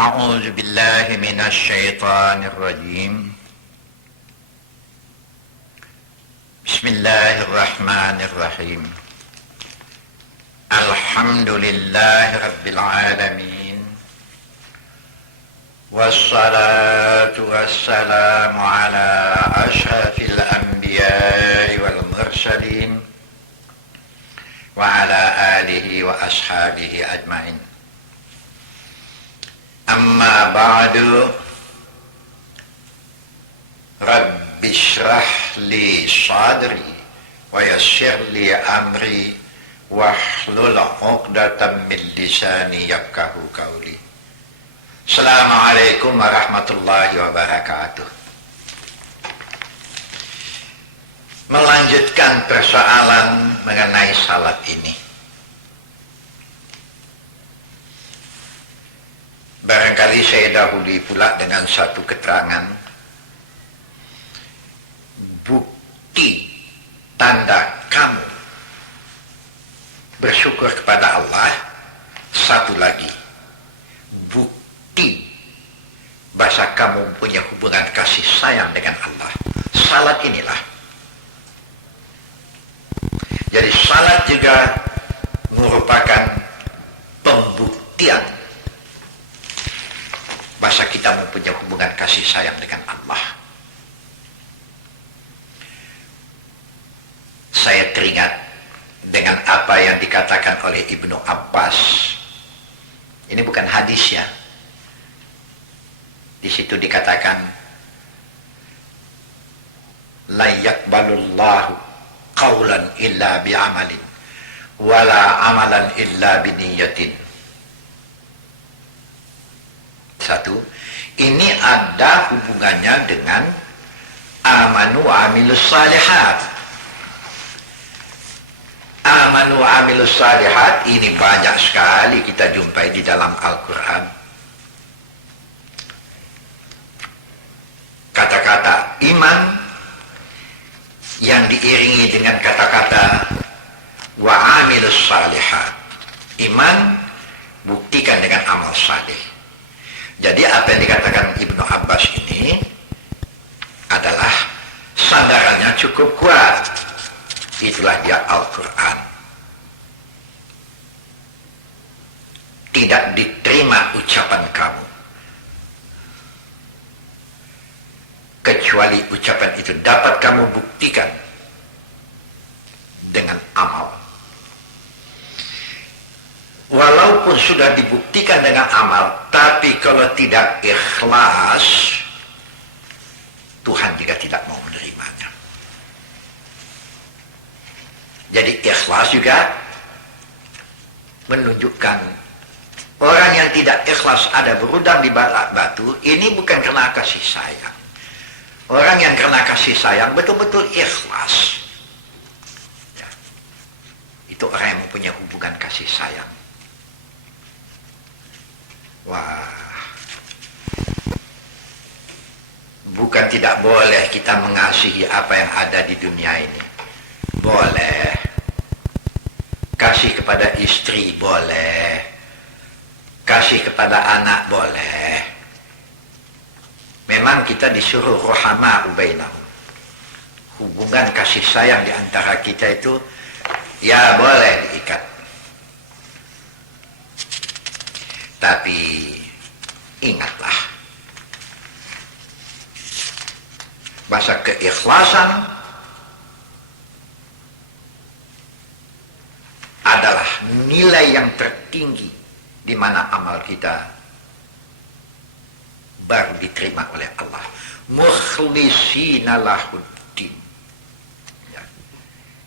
أعوذ بالله من الشيطان الرجيم. بسم الله الرحمن الرحيم. الحمد لله رب العالمين، والصلاة والسلام على أشرف الأنبياء والمرسلين وعلى آله وأصحابه أجمعين. Amma ba'du, Rabbi shrah li sadri wa yassir li amri wahlul 'uqdatam min lisani yafqahu qawli. Assalamualaikum warahmatullahi wabarakatuh. Melanjutkan persoalan mengenai salat ini. Barangkali saya dahului pula dengan satu keterangan. Bukti tanda kamu bersyukur kepada Allah. Satu lagi, bukti bahasa kamu punya hubungan kasih sayang dengan Allah. Salat inilah. Jadi salat juga merupakan pembuktian bahasa kita mempunyai hubungan kasih sayang dengan Allah. Saya teringat dengan apa yang dikatakan oleh Ibnu Abbas. Ini bukan hadis ya. Di situ dikatakan, la yaqbalullahu qawlan illa bi'amalin wala amalan illa biniyatin. Satu, ini ada hubungannya dengan amanu amilus salihat. Amanu amilus salihat ini banyak sekali kita jumpai di dalam Al-Quran. Kata-kata iman yang diiringi dengan kata-kata wa amilus salihat. Iman buktikan dengan amal saleh. Jadi apa yang dikatakan Ibnu Abbas ini adalah sandarannya cukup kuat. Itulah dia Al-Quran. Tidak diterima ucapan kamu kecuali ucapan itu dapat kamu buktikan dengan amal. Walaupun sudah dibuktikan dengan amal, tapi kalau tidak ikhlas, Tuhan juga tidak mau menerimanya. Jadi ikhlas juga menunjukkan orang yang tidak ikhlas ada berudang di balik batu, ini bukan karena kasih sayang. Orang yang karena kasih sayang betul-betul ikhlas. Ya. Itu orang yang mempunyai hubungan kasih sayang. Wah, bukan tidak boleh kita mengasihi apa yang ada di dunia ini. Boleh. Kasih kepada istri boleh. Kasih kepada anak boleh. Memang kita disuruh rohama ubainahum. Hubungan kasih sayang di antara kita itu ya boleh diikat. Tapi ingatlah, bahasa keikhlasan adalah nilai yang tertinggi di mana amal kita baru diterima oleh Allah. Mukhlisina lahuddin. Ya.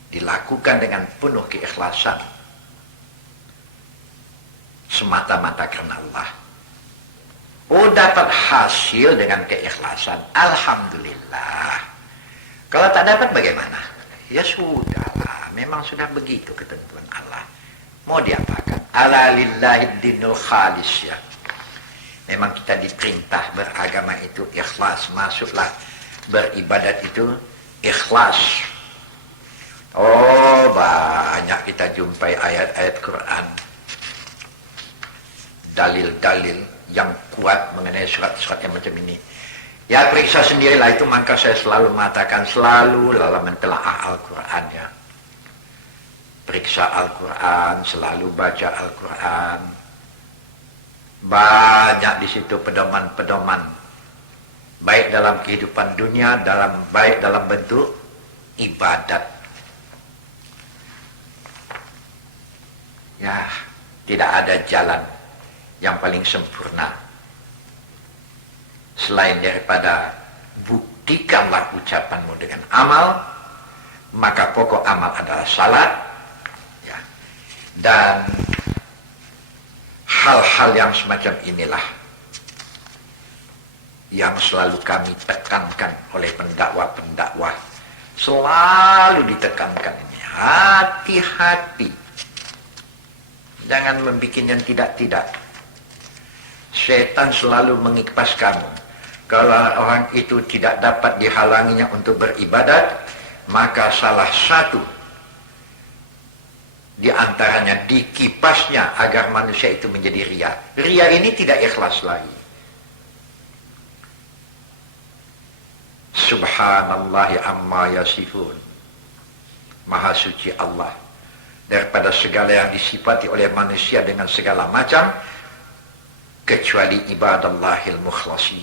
Dilakukan dengan penuh keikhlasan. Semata-mata karena Allah. Oh, dapat hasil dengan keikhlasan. Alhamdulillah. Kalau tak dapat bagaimana? Ya sudahlah. Memang sudah begitu ketentuan Allah. Mau diapakan? Ala lillahi dinul khalis ya. Memang kita diperintah beragama itu ikhlas. Masuklah beribadat itu ikhlas. Oh, banyak kita jumpai ayat-ayat Quran. Dalil-dalil yang kuat mengenai surat-surat yang macam ini. Ya periksa sendirilah itu, maka saya selalu mengatakan, selalu dalam mentelaah Al-Quran ya. Periksa Al-Quran, selalu baca Al-Quran. Banyak di situ pedoman-pedoman, baik dalam kehidupan dunia, baik dalam bentuk ibadat. Ya, tidak ada jalan yang paling sempurna selain daripada buktikanlah ucapanmu dengan amal. Maka pokok amal adalah salat ya. Dan hal-hal yang semacam inilah yang selalu kami tekankan oleh pendakwah-pendakwah, selalu ditekankan ini, hati-hati, jangan membuat yang tidak-tidak. Setan selalu mengikpas kamu. Kalau orang itu tidak dapat dihalanginya untuk beribadat, maka salah satu di antaranya dikipasnya agar manusia itu menjadi ria. Ria ini tidak ikhlas lagi. Subhanallahi amma yasifun. Maha suci Allah daripada segala yang disifati oleh manusia dengan segala macam, kecuali ibadallahil mukhlasin.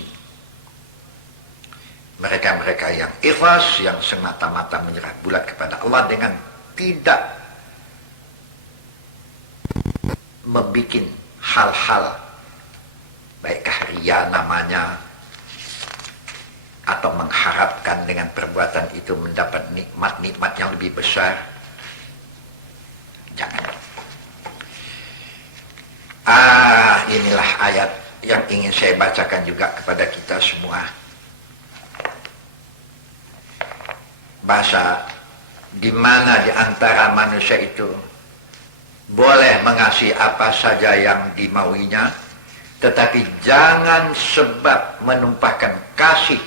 Mereka-mereka yang ikhlas, yang semata-mata menyerah bulat kepada Allah dengan tidak membuat hal-hal baikkah ria namanya, atau mengharapkan dengan perbuatan itu mendapat nikmat-nikmat yang lebih besar. Jangan. Inilah ayat yang ingin saya bacakan juga kepada kita semua. Bahasa di mana di antara manusia itu boleh mengasihi apa saja yang dimauinya, tetapi jangan sebab menumpahkan kasih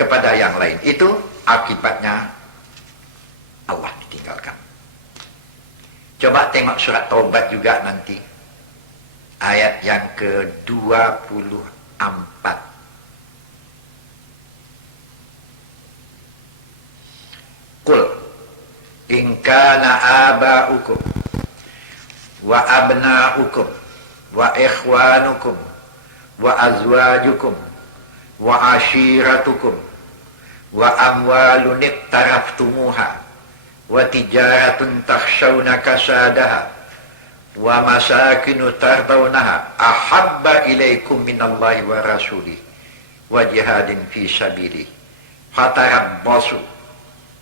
kepada yang lain. Itu akibatnya Allah ditinggalkan. Coba tengok surat Taubat juga nanti, ayat yang ke-24. Qul in kana aba'ukum wa abna'ukum wa ikhwanukum wa azwajukum wa ashiratukum wa amwalun iqtaraftumuha wa tijaratun takhshawna kasadaha wa masakinu tardawnaha ahabba ilaikum minallahi wa rasulih wa jihadin fi sabilih fatarabbasu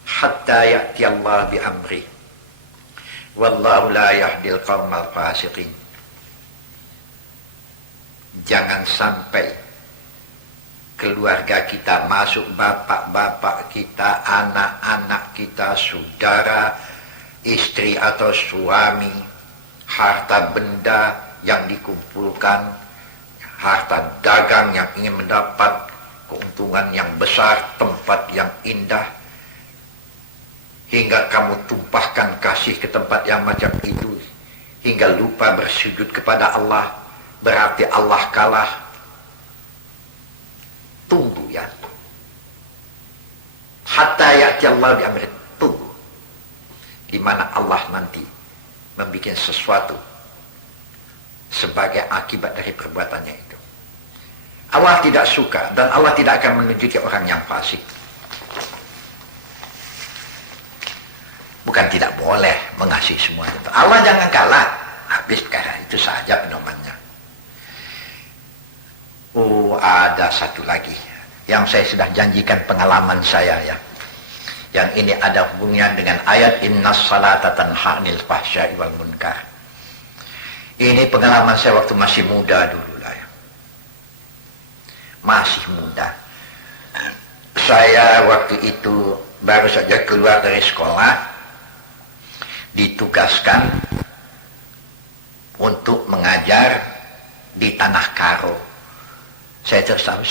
hatta ya'ti Allah bi amri wallahu la yahdil qaumal fasiqin. Jangan sampai keluarga kita masuk, bapak-bapak kita, anak-anak kita, saudara, istri atau suami, harta benda yang dikumpulkan, harta dagang yang ingin mendapat keuntungan yang besar, tempat yang indah, hingga kamu tumpahkan kasih ke tempat yang macam itu, hingga lupa bersujud kepada Allah, berarti Allah kalah. Tunggu ya. Hatta ya'ti Allah bi amri. Tunggu. Di mana Allah nanti membuat sesuatu sebagai akibat dari perbuatannya itu. Allah tidak suka dan Allah tidak akan menunjuki orang yang fasik. Bukan tidak boleh mengasihi semua itu. Allah jangan kalah. Habis perkara itu saja pedomannya. Oh, ada satu lagi yang saya sudah janjikan pengalaman saya ya. Yang ini ada hubungannya dengan ayat innas salata tanha 'anil fahsya'i wal munkar. Ini pengalaman saya waktu masih muda dulu lah ya. Masih muda. Saya waktu itu baru saja keluar dari sekolah, ditugaskan untuk mengajar di Tanah Karo. Saya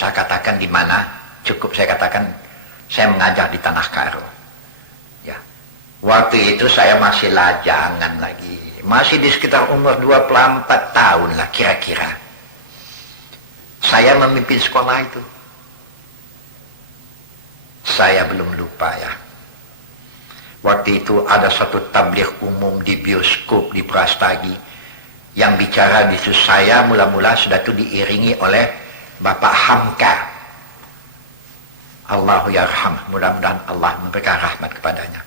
katakan di mana, cukup saya katakan saya mengajar di Tanah Karo. Ya. Waktu itu saya masih lajangan lagi, Masih di sekitar umur 24 tahun lah kira-kira. Saya memimpin sekolah itu. Saya belum lupa ya. Waktu itu ada satu tabligh umum di bioskop di Prastagi. Yang bicara di situ saya mula-mula sudah itu diiringi oleh Bapak Hamka. Allahu yarham, mudah-mudahan Allah memberikan rahmat kepadanya.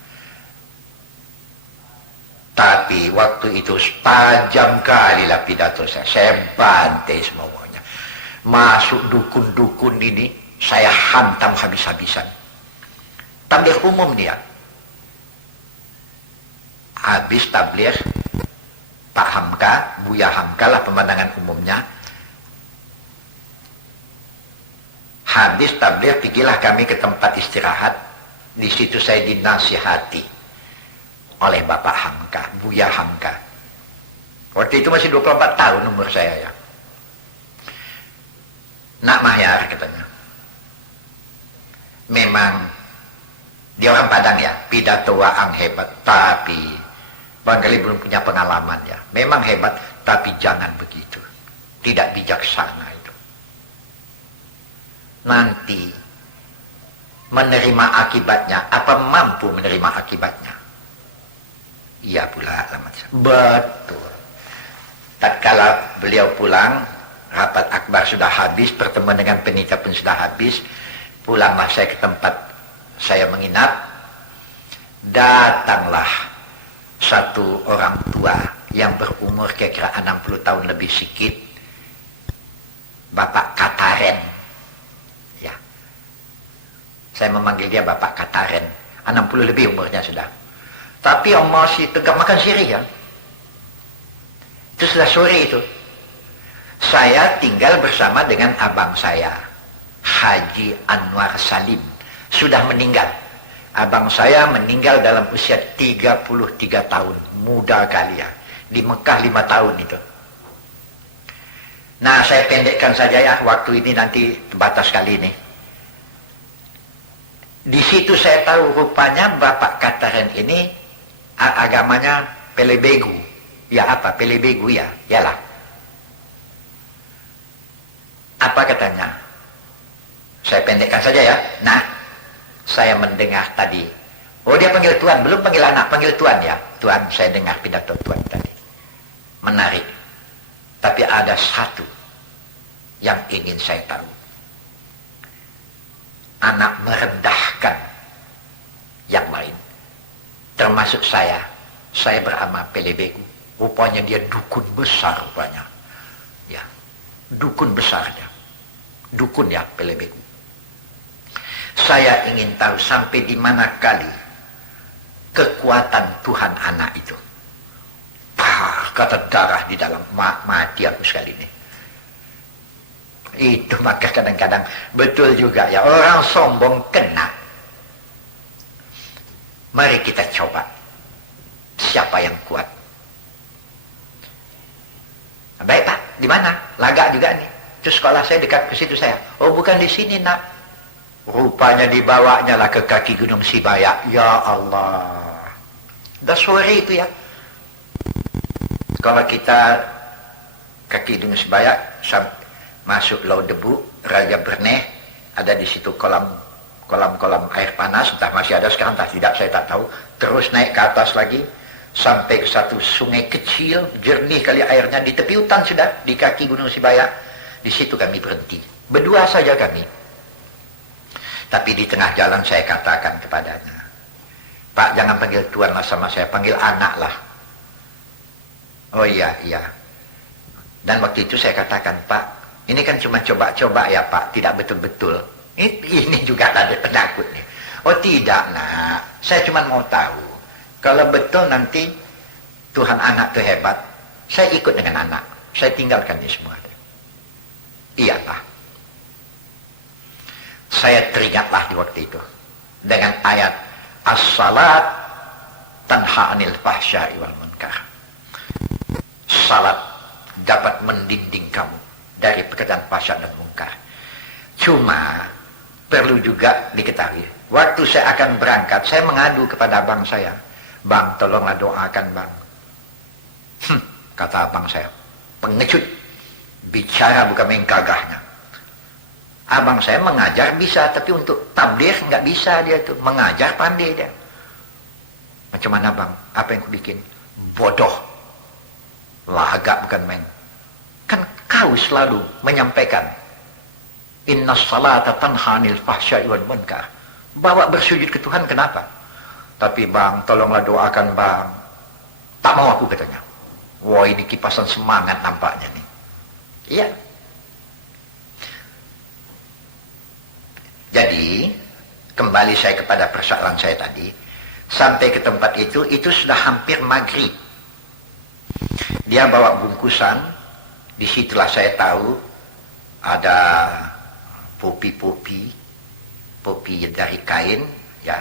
Tapi waktu itu tajam kali lah pidato saya bantai semuanya. Masuk dukun-dukun ini, saya hantam habis-habisan. Tabligh umum dia. Habis tabligh, Pak Hamka, Buya Hamka lah pemandangan umumnya. Habis tabligh, pergilah kami ke tempat istirahat. Di situ saya dinasihati oleh Bapak Hamka, Buya Hamka. Waktu itu masih 24 tahun umur saya ya. Nak Mahyar katanya. Memang dia orang Padang ya, pidato waang hebat, tapi barangkali belum punya pengalaman ya. Memang hebat, tapi jangan begitu. Tidak bijaksana itu. Nanti menerima akibatnya, apa mampu menerima akibatnya? Iya pula alamat. Betul. Tatkala beliau pulang, rapat akbar sudah habis, pertemuan dengan penitia pun sudah habis, pulanglah saya ke tempat saya menginap. Datanglah satu orang tua yang berumur kira-kira 60 tahun lebih sedikit, Bapak Kataren. Ya. Saya memanggil dia Bapak Kataren. 60 lebih umurnya sudah. Tapi yang masih tegak makan sirih ya. Itu sudah sore itu. Saya tinggal bersama dengan abang saya, Haji Anwar Salim. Sudah meninggal. Abang saya meninggal dalam usia 33 tahun. Muda kali ya. Di Mekah 5 tahun itu. Nah, saya pendekkan saja ya. Waktu ini nanti terbatas kali ini. Di situ saya tahu rupanya Bapak Kataren ini agamanya Pelebegu. Ya apa? Pelebegu ya. Yalah. Apa katanya? Saya pendekkan saja ya. Nah, saya mendengar tadi. Oh, dia panggil Tuan. Belum panggil anak, panggil Tuan ya. Tuan, saya dengar pidato Tuan tadi. Menarik. Tapi ada satu yang ingin saya tahu. Anak merendahkan yang lain. Termasuk saya. Saya beramal Pelebegu. Rupanya dia dukun besar rupanya. Ya. Dukun besarnya. Dukun ya Pelebegu. Saya ingin tahu sampai di mana kali kekuatan Tuhan anak itu. Kata darah di dalam mati aku sekali ini. Itu maka kadang-kadang betul juga ya, orang sombong kena. Mari kita coba siapa yang kuat. Baik Pak, di mana? Lagak juga nih. Terus sekolah saya dekat ke situ saya. Oh, bukan di sini nak. Rupanya dibawanya lah ke kaki Gunung Sibaya. Ya Allah. Dah sore itu ya. Kalau kita kaki Gunung Sibaya masuk Laut Debu, Raja Berneh, ada di situ kolam air panas, entah masih ada sekarang, entah tidak, saya tak tahu. Terus naik ke atas lagi sampai ke satu sungai kecil, jernih kali airnya, di tepi hutan sudah, di kaki Gunung Sibaya. Di situ kami berhenti. Berdua saja kami. Tapi di tengah jalan saya katakan kepadanya, Pak, jangan panggil Tuan lah sama saya, panggil anak lah. Oh iya, iya. Dan waktu itu saya katakan, Pak, ini kan cuma coba-coba ya Pak, tidak betul-betul. Ini juga ada penakut nih. Oh tidak nak, saya cuma mau tahu. Kalau betul nanti Tuhan anak itu hebat, saya ikut dengan anak. Saya tinggalkan ini semua. Iya Pak. Saya teringatlah di waktu itu dengan ayat as-salat tanha 'anil fahsya'i wal munkar. Salat dapat mendinding kamu dari pekerjaan fahsya dan munkar. Cuma perlu juga diketahui, waktu saya akan berangkat, saya mengadu kepada abang saya, Bang, tolonglah doakan Bang. Kata abang saya, pengecut. Bicara bukan main gagahnya. Abang saya mengajar bisa, tapi untuk tabligh nggak bisa dia tuh. Mengajar pandai dia. Macam mana bang? Apa yang ku bikin? Bodoh. Lagak bukan main. Kan kau selalu menyampaikan inna salata tanha 'anil fahsya'i wal munkar. Bawa bersujud ke Tuhan kenapa? Tapi bang, tolonglah doakan bang. Tak mau aku katanya. Wah, ini kipasan semangat nampaknya nih. Iya. Jadi, kembali saya kepada persoalan saya tadi. Sampai ke tempat itu sudah hampir maghrib. Dia bawa bungkusan. Disitulah saya tahu ada popi dari kain, ya,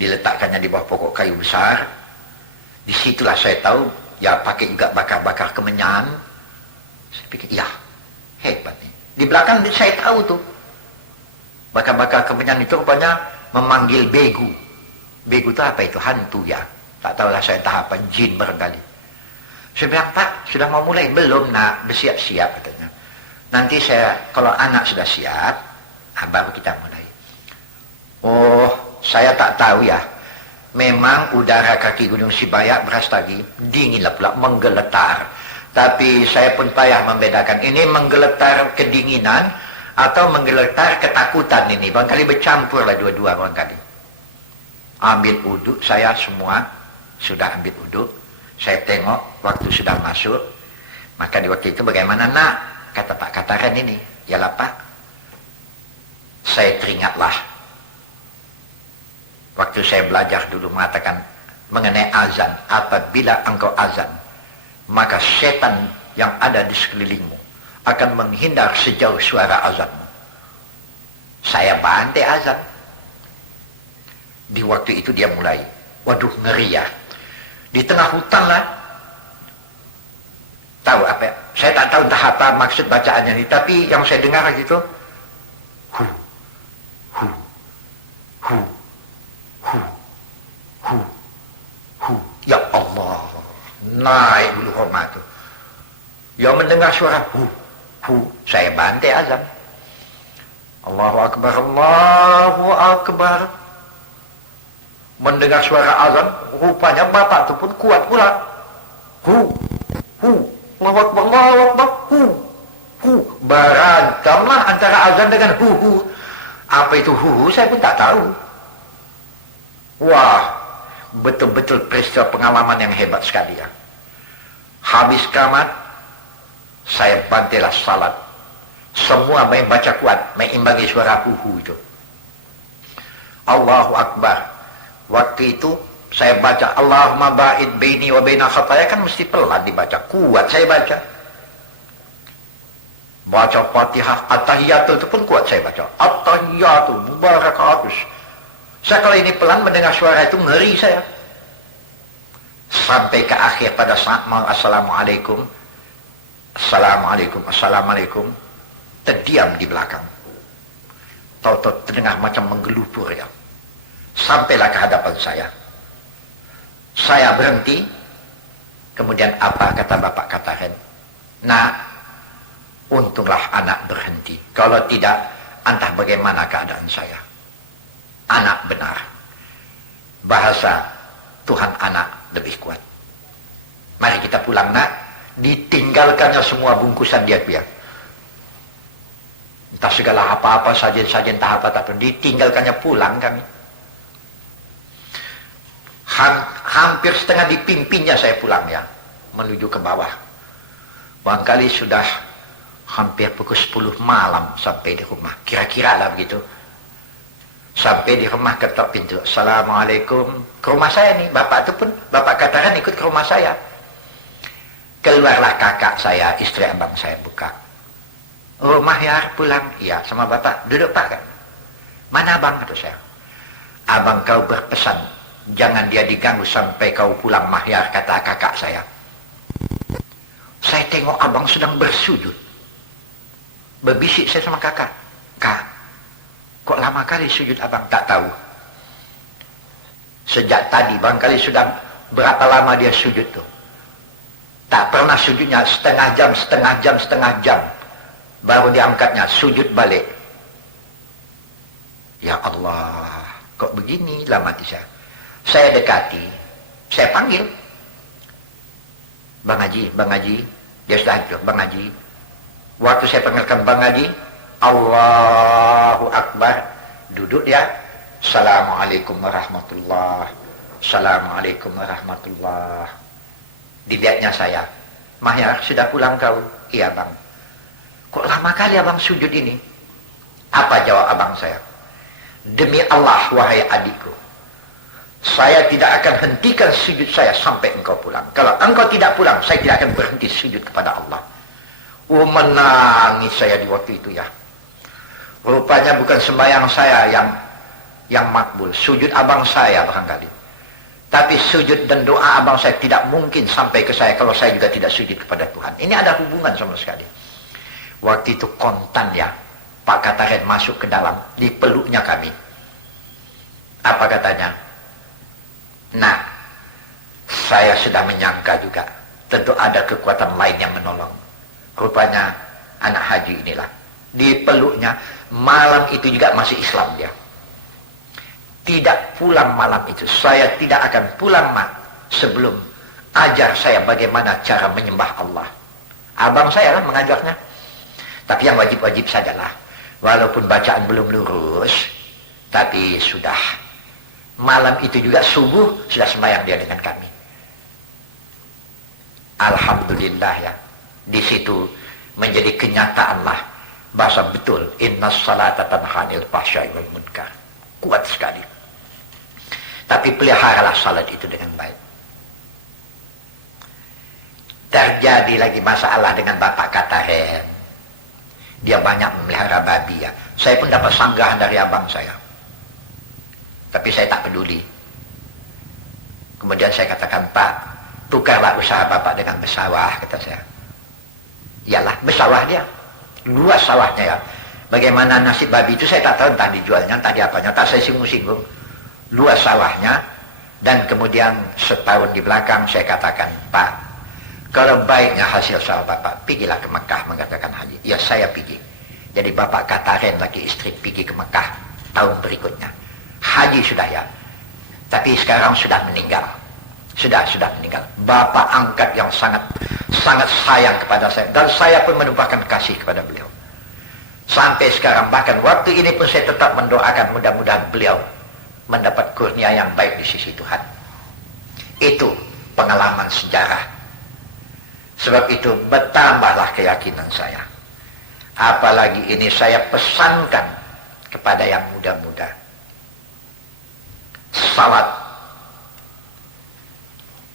diletakkannya di bawah pokok kayu besar. Disitulah saya tahu, ya, pakai juga bakar-bakar kemenyan. Saya pikir, ya, hebat nih. Di belakang saya tahu tuh, bakar-bakar kemenyan itu rupanya memanggil begu. Begu itu apa itu? Hantu, ya. Tak tahulah saya tahapan jin barangkali. Saya bilang, Pak, sudah mau mulai? Belum, nak. Bersiap-siap, katanya. Nanti saya, kalau anak sudah siap, baru kita mulai. Oh, saya tak tahu ya. Memang udara kaki Gunung Sibayak Brastagi dinginlah pula, menggeletar. Tapi saya pun payah membedakan ini menggeletar kedinginan atau menggeletar ketakutan ini. Barangkali bercampur lah dua-dua barangkali. Ambil uduk, saya semua sudah ambil uduk. Saya tengok waktu sudah masuk. Maka di waktu itu bagaimana nak? Kata Pak Kataran ini. Yalah Pak. Saya teringatlah. Waktu saya belajar dulu mengatakan mengenai azan. Apabila engkau azan, maka setan yang ada di sekelilingmu akan menghindar sejauh suara azanmu. Saya bantai azan. Di waktu itu dia mulai. Waduh, ngeri ya. Di tengah hutan lah. Tahu apa ya? Saya tak tahu entah apa maksud bacaannya ini. Tapi yang saya dengar gitu. Hu. Hu. Hu. Hu. Hu. Hu. Ya Allah. Naik bulu roma itu. Yang mendengar suara hu. Hu. Saya bantai azan. Allahu Akbar. Allahu Akbar. Mendengar suara azan, rupanya bapak itu pun kuat pula. Hu, hu, Allahu Akbar, Allahu Akbar, hu, hu. Berantamlah antara azan dengan hu, hu. Apa itu hu, saya pun tak tahu. Wah, betul-betul peristiwa pengalaman yang hebat sekali ya. Habis kamat, saya bantailah salat. Semua main baca kuat, mengimbangi suara hu, hu itu. Allahu Akbar. Waktu itu saya baca Allahumma ba'id baini wa baina khataya, kan mesti pelan dibaca. Kuat saya baca. Baca Fatihah, At-Tahiyatul itu pun kuat saya baca. At-Tahiyatul mubarakatus. Saya kalau ini pelan mendengar suara itu ngeri saya. Sampai ke akhir pada saat mau Assalamualaikum. Assalamualaikum, Assalamualaikum. Terdiam di belakang. Tahu-tahu terdengar macam menggelupur ya. Sampailah ke hadapan saya. Saya berhenti. Kemudian apa kata Bapak Kataran? Nah, untunglah anak berhenti. Kalau tidak, entah bagaimana keadaan saya. Anak benar. Bahasa Tuhan anak lebih kuat. Mari kita pulang nak. Ditinggalkannya semua bungkusan dia biar. Entah segala apa-apa, sajen-sajen entah apa, tapi ditinggalkannya pulang kami. Hampir setengah dipimpinnya saya pulang ya, menuju ke bawah. Barangkali sudah hampir pukul 10 malam sampai di rumah, kira-kira lah begitu. Sampai di rumah ketok pintu, Assalamualaikum. Ke rumah saya nih, bapak itu pun, Bapak Kataran ikut ke rumah saya. Keluarlah kakak saya, istri abang saya buka. Oh Mahyar pulang? Iya, sama bapak. Duduk pak kan? Mana abang? Kata saya. Abang kau berpesan, jangan dia diganggu sampai kau pulang Mahyar, kata kakak saya. Saya tengok abang sedang bersujud. Berbisik saya sama kakak. Kak, kok lama kali sujud abang? Tak tahu. Sejak tadi, barangkali sudah berapa lama dia sujud tuh. Tak pernah sujudnya setengah jam. Baru diangkatnya, sujud balik. Ya Allah, kok begini lama saya. Saya dekati, saya panggil. Bang Haji. Dia sudah hancur, Bang Haji. Waktu saya panggilkan Bang Haji, Allahu Akbar. Duduk dia. Assalamualaikum warahmatullah. Assalamualaikum warahmatullah. Dilihatnya saya. Mahya, sudah pulang kau? Iya bang. Kok lama kali abang sujud ini? Apa jawab abang saya? Demi Allah wahai adikku, saya tidak akan hentikan sujud saya sampai engkau pulang. Kalau engkau tidak pulang, saya tidak akan berhenti sujud kepada Allah. Menangis saya di waktu itu ya. Rupanya bukan sembahyang saya yang makbul, sujud abang saya barangkali. Tapi sujud dan doa abang saya tidak mungkin sampai ke saya kalau saya juga tidak sujud kepada Tuhan. Ini ada hubungan sama sekali. Waktu itu kontan ya, Pak Kataren masuk ke dalam, dipeluknya kami. Apa katanya? Nah, saya sudah menyangka juga, tentu ada kekuatan lain yang menolong. Rupanya anak haji inilah, dipeluknya, malam itu juga masih Islam dia. Tidak pulang malam itu, saya tidak akan pulang sebelum ajar saya bagaimana cara menyembah Allah. Abang saya lah mengajarnya. Tapi yang wajib-wajib sajalah. Walaupun bacaan belum lurus, tapi sudah. Malam itu juga subuh, sudah sembahyang dia dengan kami. Alhamdulillah ya. Di situ menjadi kenyataan lah. Bahasa betul. Inna salata tanha 'anil fahsya'i wal munkar. Kuat sekali. Tapi peliharalah salat itu dengan baik. Terjadi lagi masalah dengan Bapak Kataren. Dia banyak memelihara babi ya. Saya pun dapat sanggahan dari abang saya. Tapi saya tak peduli. Kemudian saya katakan, Pak, tukarlah usaha Bapak dengan bersawah, kata saya. Iyalah, bersawah dia. Luas sawahnya ya. Bagaimana nasib babi itu saya tak tahu, entah dijualnya, entah diapanya, tak saya singgung-singgung. Luas sawahnya, dan kemudian setahun di belakang saya katakan, Pak, kalau baiknya hasil sawah Bapak, pergilah ke Mekah mengatakan haji. Ya saya pergi. Jadi Bapak Kataren lagi istri pergi ke Mekah tahun berikutnya. Haji sudah ya. Tapi sekarang sudah meninggal. Sudah meninggal. Bapak angkat yang sangat sayang kepada saya. Dan saya pun menumpahkan kasih kepada beliau. Sampai sekarang, bahkan waktu ini pun saya tetap mendoakan mudah-mudahan beliau mendapat kurnia yang baik di sisi Tuhan. Itu pengalaman sejarah. Sebab itu bertambahlah keyakinan saya. Apalagi ini saya pesankan kepada yang muda-muda. Salat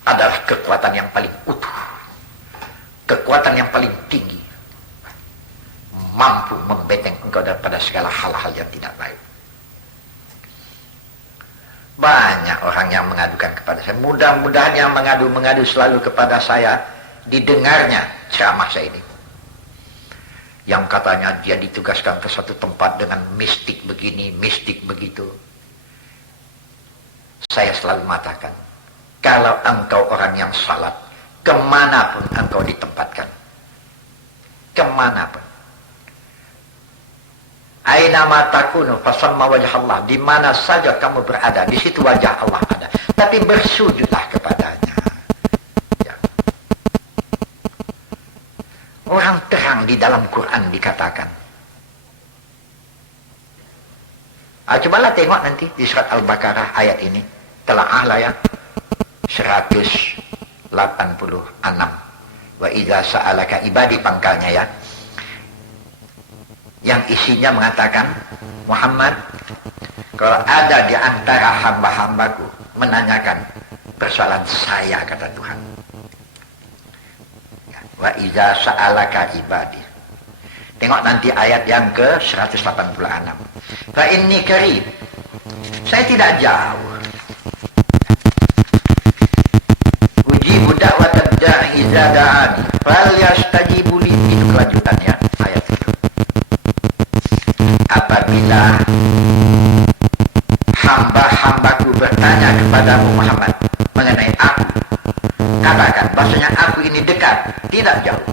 adalah kekuatan yang paling utuh. Kekuatan yang paling tinggi. Mampu membenteng engkau daripada segala hal-hal yang tidak baik. Banyak orang yang mengadukan kepada saya. Mudah-mudahan yang mengadu selalu kepada saya, didengarnya ceramah saya ini. Yang katanya dia ditugaskan ke suatu tempat dengan mistik begini, mistik begitu. Saya selalu mengatakan, kalau engkau orang yang salat, kemanapun engkau ditempatkan, kemanapun, aina ma takunu fasamma wajh Allah, di mana saja kamu berada, di situ wajah Allah ada. Tapi bersujudlah kepadanya. Orang terang di dalam Quran dikatakan. Cobalah tengok nanti di surat Al-Baqarah ayat ini. Telah ya 186. Wa idza sa'alaka ibadi, pangkalnya ya. Yang isinya mengatakan, Muhammad, kalau ada di antara hamba-hambaku menanyakan persoalan saya, kata Tuhan. Wa iza sa'alaka ibadi. Tengok nanti ayat yang ke 186. Fa inni qarib. Saya tidak jauh. Ujibu da'watad da'i idza da'ani falyastajibu li. Itu kelanjutannya ayat itu. Apabila hamba-hambaku bertanya kepadamu Muhammad mengenai aku, katakan bahasanya aku ini dekat, tidak jauh.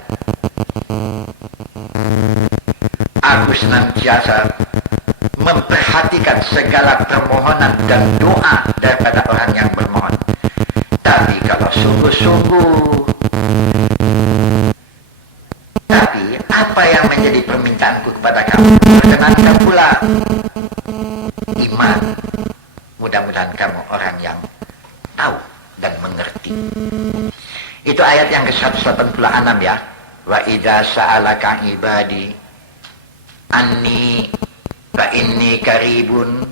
Aku senantiasa memperhatikan segala permohonan dan doa daripada orang yang bermohon. Tapi kalau sungguh-sungguh, tapi apa yang menjadi permintaanku kepada kamu? Perkenankan pula iman. Mudah-mudahan kamu orang yang tahu dan mengerti. Itu ayat yang ke-186 ya. Wa idza sa'alaka ibadi anni fa inni qaribun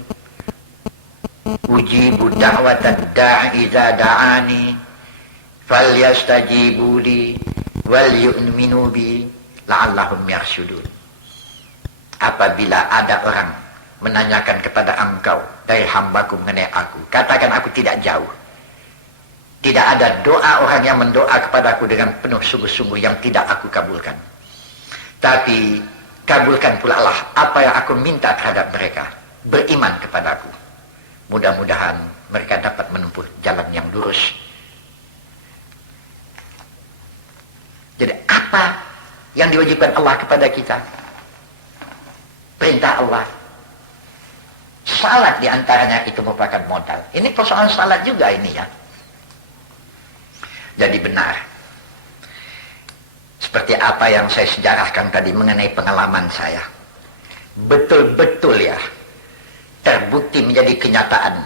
ujibu da'watad da'i idza da'ani falyastajibu li wal yu'minu bi la'allahum yarshudun. Apabila ada orang menanyakan kepada engkau dari hambaku mengenai aku, katakan aku tidak jauh. Tidak ada doa orang yang mendoa kepadaku dengan penuh sungguh-sungguh yang tidak aku kabulkan. Tapi kabulkan pula Allah apa yang aku minta terhadap mereka. Beriman kepadaku. Mudah-mudahan mereka dapat menempuh jalan yang lurus. Jadi apa yang diwajibkan Allah kepada kita? Perintah Allah. Salat diantaranya itu merupakan modal. Ini persoalan salat juga ini ya. Jadi benar. Seperti apa yang saya sejarahkan tadi mengenai pengalaman saya. Betul-betul ya. Terbukti menjadi kenyataan.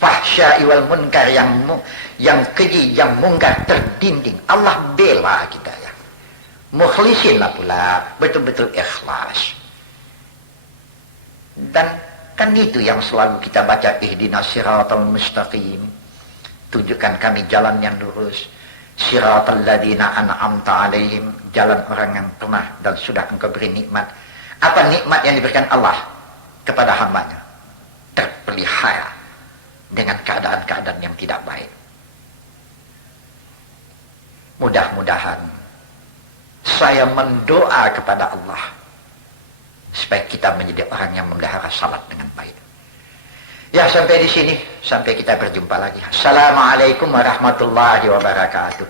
Fahsya iwal munkar yang keji, yang mungkar terdinding. Allah bela kita ya. Mukhlisinlah pula. Betul-betul ikhlas. Dan kan itu yang selalu kita baca. Ihdinas siratal mustaqim. Tunjukkan kami jalan yang lurus. Siratal ladzina an'amta alaihim. Jalan orang yang pernah dan sudah engkau beri nikmat. Apa nikmat yang diberikan Allah kepada hambanya? Terpelihara dengan keadaan-keadaan yang tidak baik. Mudah-mudahan saya mendoa kepada Allah supaya kita menjadi orang yang memelihara salat dengan baik. Ya, sampai di sini. Sampai kita berjumpa lagi. Assalamualaikum warahmatullahi wabarakatuh.